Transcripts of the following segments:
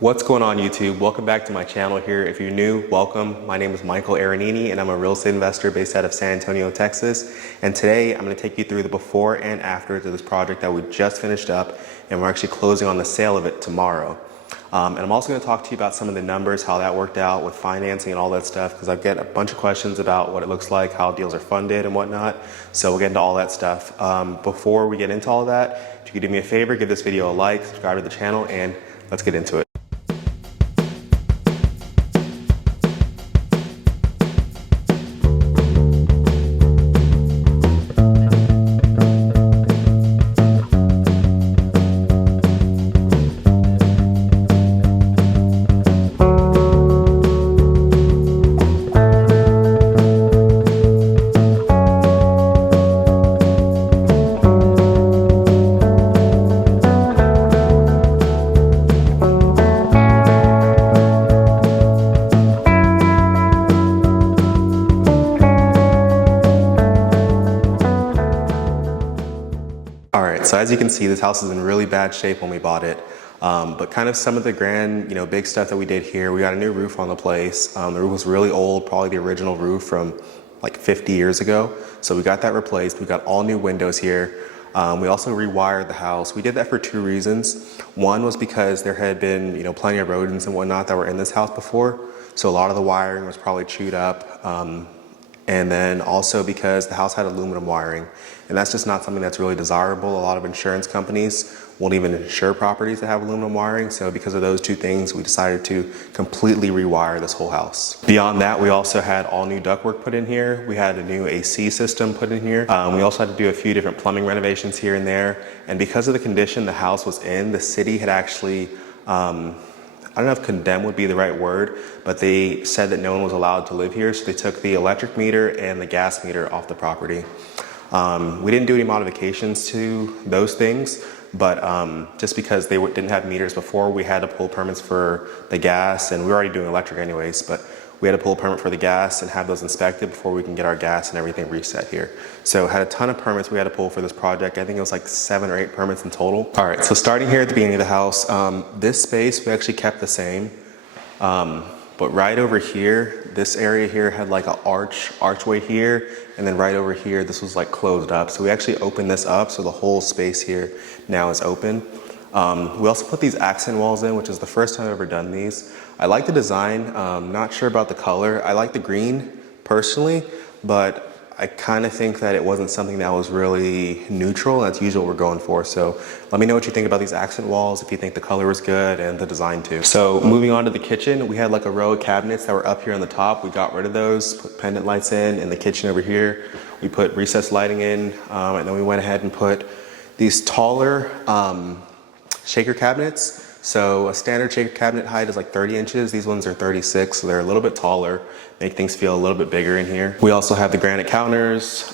What's going on YouTube? Welcome back to my channel here. If you're new, welcome. My name is Michael Aranini and I'm a real estate investor based out of San Antonio, Texas. And today I'm going to take you through the before and after to this project that we just finished up, and we're actually closing on the sale of it tomorrow. And I'm also going to talk to you about some of the numbers, how that worked out with financing and all that stuff, because I've got a bunch of questions about what it looks like, how deals are funded and whatnot. So we'll get into all that stuff. Before we get into all of that, if you could do me a favor, give this video a like, subscribe to the channel, and let's get into it. So as you can see, this house is in really bad shape when we bought it. But kind of some of the grand, big stuff that we did here, we got a new roof on the place. The roof was really old, probably the original roof from like 50 years ago. So we got that replaced. We got all new windows here. We also rewired the house. We did that for two reasons. One was because there had been, plenty of rodents and whatnot that were in this house before. So a lot of the wiring was probably chewed up. And then also because the house had aluminum wiring, and that's just not something that's really desirable. A lot of insurance companies won't even insure properties that have aluminum wiring. So because of those two things, we decided to completely rewire this whole house. Beyond that, we also had all new ductwork put in here. We had a new AC system put in here. We also had to do a few different plumbing renovations here and there. And because of the condition the house was in, the city had actually, I don't know if condemn would be the right word, but they said that no one was allowed to live here. So they took the electric meter and the gas meter off the property. We didn't do any modifications to those things, but just because they didn't have meters before, we had to pull permits for the gas, and we were already doing electric anyways, but we had to pull a permit for the gas and have those inspected before we can get our gas and everything reset here. So had a ton of permits we had to pull for this project. I think it was like 7 or 8 permits in total. All right, so starting here at the beginning of the house, this space we actually kept the same. But right over here, this area here had like an archway here, and then right over here, this was like closed up. So we actually opened this up, so the whole space here now is open. We also put these accent walls in, which is the first time I've ever done these. I like the design, not sure about the color. I like the green personally, but I kind of think that it wasn't something that was really neutral, and that's usually what we're going for. So let me know what you think about these accent walls, if you think the color was good and the design too. So moving on to the kitchen, we had like a row of cabinets that were up here on the top. We got rid of those, put pendant lights in the kitchen over here. We put recessed lighting in, and then we went ahead and put these taller shaker cabinets. So a standard shaker cabinet height is like 30 inches. These ones are 36, so they're a little bit taller, make things feel a little bit bigger in here. We also have the granite counters,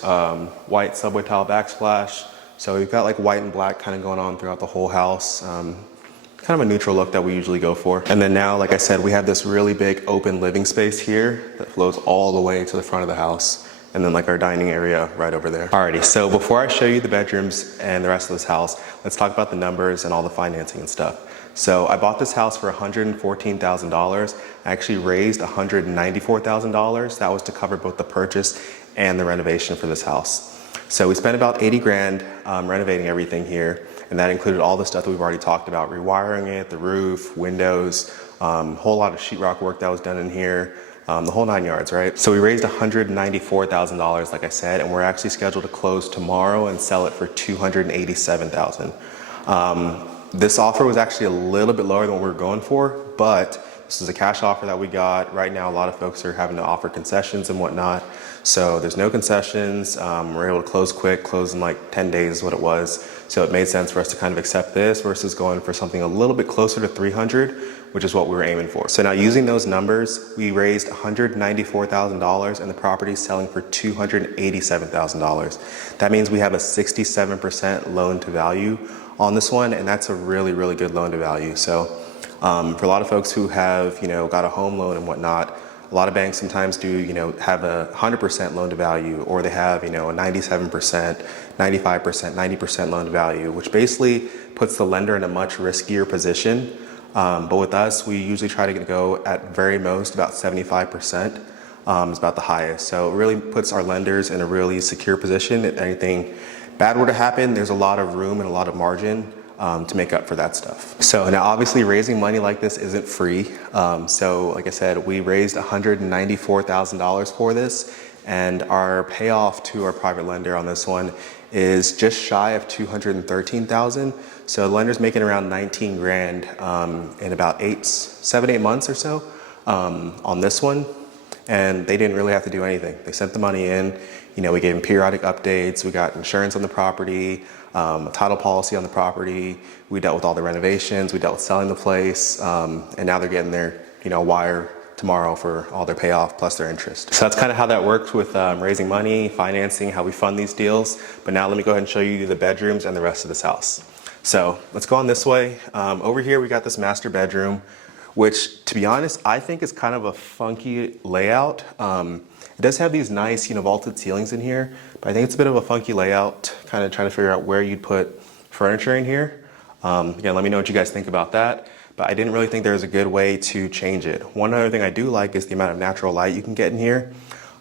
white subway tile backsplash. So we've got like white and black kind of going on throughout the whole house. Kind of a neutral look that we usually go for. And then now, like I said, we have this really big open living space here that flows all the way to the front of the house. And then like our dining area right over there. Alrighty, so before I show you the bedrooms and the rest of this house, let's talk about the numbers and all the financing and stuff. So I bought this house for $114,000. I actually raised $194,000. That was to cover both the purchase and the renovation for this house. So we spent about 80 grand renovating everything here. And that included all the stuff that we've already talked about, rewiring it, the roof, windows, whole lot of sheetrock work that was done in here. The whole 9 yards, right? So we raised $194,000, like I said, and we're actually scheduled to close tomorrow and sell it for $287,000. This offer was actually a little bit lower than what we were going for, but this is a cash offer that we got. Right now, a lot of folks are having to offer concessions and whatnot. So there's no concessions. We're able to close quick, close in like 10 days is what it was. So it made sense for us to kind of accept this versus going for something a little bit closer to 300, which is what we were aiming for. So now using those numbers, we raised $194,000 and the property is selling for $287,000. That means we have a 67% loan to value on this one, and that's a really, really good loan to value. So for a lot of folks who have, got a home loan and whatnot, a lot of banks sometimes do, have a 100% loan to value, or they have, a 97%, 95%, 90% loan to value, which basically puts the lender in a much riskier position But with us, we usually try to go at very most about 75%. Is about the highest. So it really puts our lenders in a really secure position. If anything bad were to happen, there's a lot of room and a lot of margin to make up for that stuff. So now obviously raising money like this isn't free. So like I said, we raised $194,000 for this, and our payoff to our private lender on this one is just shy of $213,000. So the lender's making around 19 grand in about 7-8 months or so on this one. And they didn't really have to do anything. They sent the money in, we gave them periodic updates, we got insurance on the property, a title policy on the property, we dealt with all the renovations, we dealt with selling the place, and now they're getting their, wire tomorrow for all their payoff plus their interest. So that's kind of how that works with raising money, financing, how we fund these deals. But now let me go ahead and show you the bedrooms and the rest of this house. So let's go on this way. Over here we got this master bedroom, which, to be honest, I think is kind of a funky layout. It does have these nice, vaulted ceilings in here, but I think it's a bit of a funky layout, kind of trying to figure out where you'd put furniture in here. Again, let me know what you guys think about that, but I didn't really think there was a good way to change it. One other thing I do like is the amount of natural light you can get in here.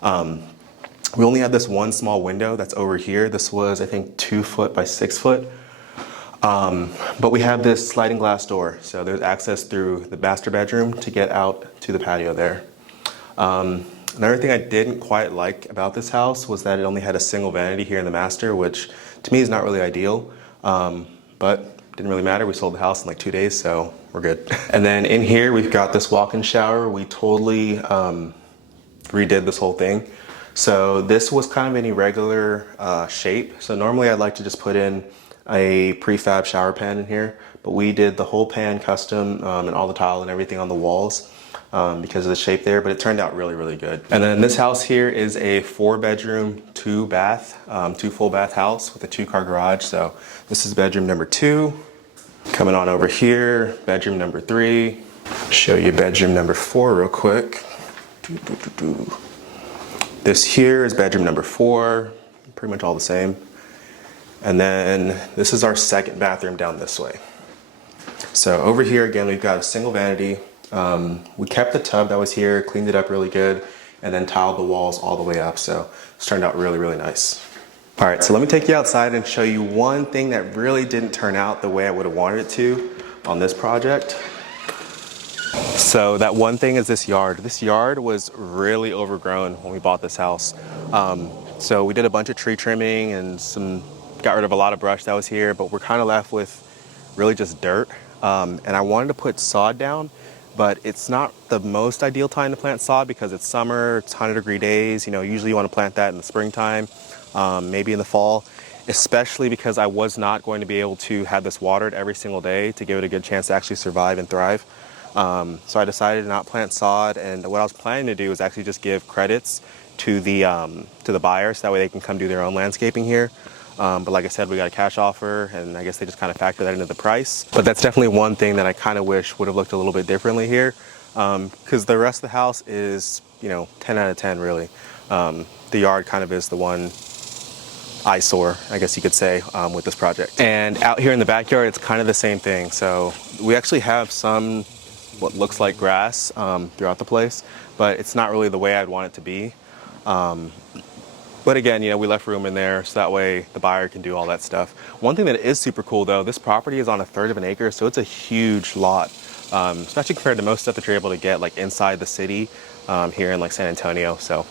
We only have this one small window that's over here. This was, I think, 2 foot by 6 foot. But we have this sliding glass door, so there's access through the master bedroom to get out to the patio there. Another thing I didn't quite like about this house was that it only had a single vanity here in the master, which to me is not really ideal, but didn't really matter. We sold the house in like 2 days, so we're good. And then in here, we've got this walk-in shower. We totally redid this whole thing. So this was kind of an irregular shape. So normally I'd like to just put in a prefab shower pan in here, but we did the whole pan custom and all the tile and everything on the walls because of the shape there, but it turned out really, really good. And then this house here is a 4-bedroom, 2-bath, 2 full bath house with a 2-car garage. So this is bedroom number 2. Coming on over here, bedroom number 3. Show you bedroom number 4 real quick. This here is bedroom number 4, pretty much all the same. And then this is our second bathroom down this way. So over here again, we've got a single vanity. We kept the tub that was here, cleaned it up really good, and then tiled the walls all the way up. So it's turned out really, really nice. All right, so let me take you outside and show you one thing that really didn't turn out the way I would have wanted it to on this project. So that one thing is this yard. This yard was really overgrown when we bought this house. So we did a bunch of tree trimming and got rid of a lot of brush that was here, but we're kind of left with really just dirt. And I wanted to put sod down, but it's not the most ideal time to plant sod because it's summer, it's 100-degree days. Usually you want to plant that in the springtime, maybe in the fall, especially because I was not going to be able to have this watered every single day to give it a good chance to actually survive and thrive. So I decided to not plant sod, and what I was planning to do is actually just give credits to the buyers, so that way they can come do their own landscaping here. But like I said, we got a cash offer, and I guess they just kind of factor that into the price. But that's definitely one thing that I kind of wish would have looked a little bit differently here, because the rest of the house is, 10 out of 10 really. The yard kind of is the one eyesore, I guess you could say, with this project. And out here in the backyard, it's kind of the same thing. So we actually have what looks like grass throughout the place, but it's not really the way I'd want it to be. But again, we left room in there so that way the buyer can do all that stuff. One thing that is super cool though, this property is on 1/3 of an acre, so it's a huge lot, especially compared to most stuff that you're able to get like inside the city here in like San Antonio. So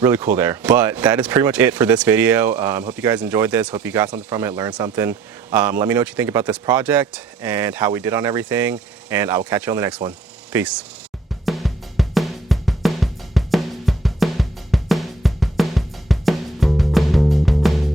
really cool there. But that is pretty much it for this video. Hope you guys enjoyed this. Hope you got something from it, learned something. Let me know what you think about this project and how we did on everything, and I will catch you on the next one. Peace.